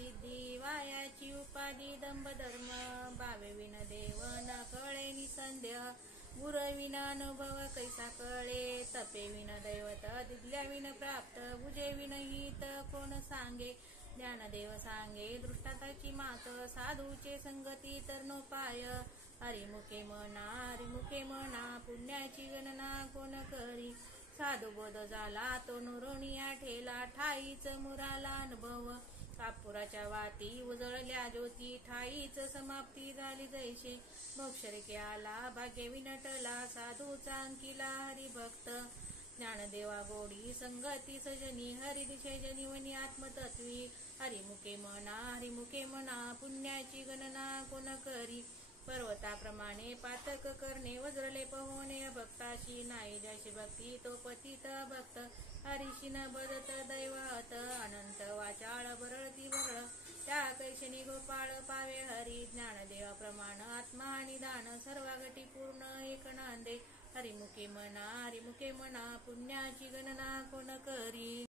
सिद्धी वायाची उपाधी दंभ धर्म भावे विन देव न कळे निसंदेह गुरविना अनुभव कैसा कळे तपे विन दैवत दिदल्या विन प्राप्त बुजे विन हित कोण सांगे ज्ञानदेव सांगे दृष्टाताची मात साधूचे संगती तर नोपाय हरिमुखे म्हणा पुण्याची गणना कोण करी साधू बोध झाला तो नुरोणिया ठेला ठाईच मुराला अनुभव कापुराच्या वाती उजळल्या ज्योती ठाईच समाप्ती झाली जैसे मोक्षरेखे आला भाग्य विनटला साधूचा अंकिला हरिभक्त ज्ञानदेवा गोडी संगती सजनी हरिदिशे जनिवनी आत्मतत्वी हरिमुखे म्हणा पुण्याची गणना कोण करी पर्वताप्रमाणे पातक करणे वज्रले पहोणे भक्ताशी नाही जशी भक्ती तो पतित भक्त हरिशी न बदत दैवत अनंत वाचाळ बरळती बरळ त्या कैशनी गोपाळ पावे हरी ज्ञानदेवा प्रमाण आत्मा निदान सर्वागटी पूर्ण एक नांदे हरिमुखे म्हणा पुण्याची गणना कोण करी।